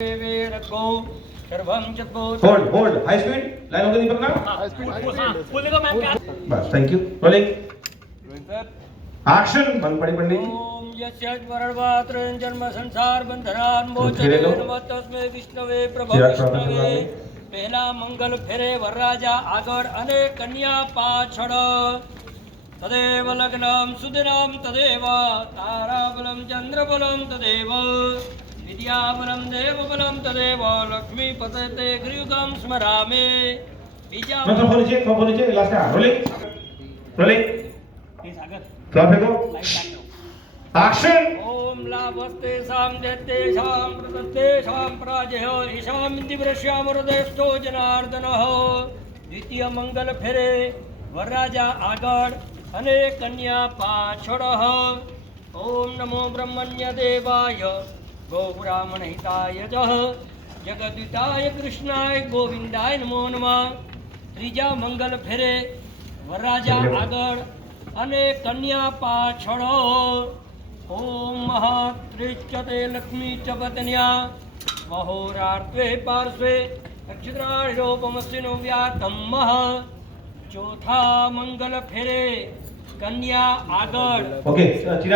hold high speed line हो गई दीपक ना हाई स्पीड बोलेगा मैम बस थैंक यू रोलिंग एक्शन बंद पड़ी पंडित जी ओम यस्य वरवात्रं जन्म संसार बंधनान् मोचते नमः तस्मै विष्णवे प्रभु विष्णवे પહેલા મંગલ ફેરે વરરાજા આગળ અને કન્યા પાછળ તદેવ લગ્નમ સુદિનમ તદેવ તારાબલમ ચંદ્રબલમ તદેવ વિદ્યાબલમ દેવબલમ તદેવ લક્ષ્મી પતતે ગૃહમ સ્મરામે બીજા थोड़ा नीचे लास्ट का रोलिंग रोलिंग क्या फेंको एक्शन ओम लाभस्ते साम देते शाम प्रदत्ते शाम प्राजयो ईशाम इंदिव्रश्याम हृदयस्थो जनार्दनः द्वितीय मंगल फेरे वरराजा આગળ અને કન્યા પાછળ ओम नमो ब्रह्मण्य देवाय गोब्राह्मण हिताय च जगद्विताय कृष्णाय गोविंदाय नमो नमः ત્રીજા મંગલ ફેરે વરરાજા આગળ અને કન્યા પાછળ ओम महात्रिच्यते लक्ष्मी च पत्न्या महोरार्त्वे पार्श्वे नक्षत्राणोपमस्तिनो व्यातं मह चौथा मंगल फेरे कन्या આગળ ओके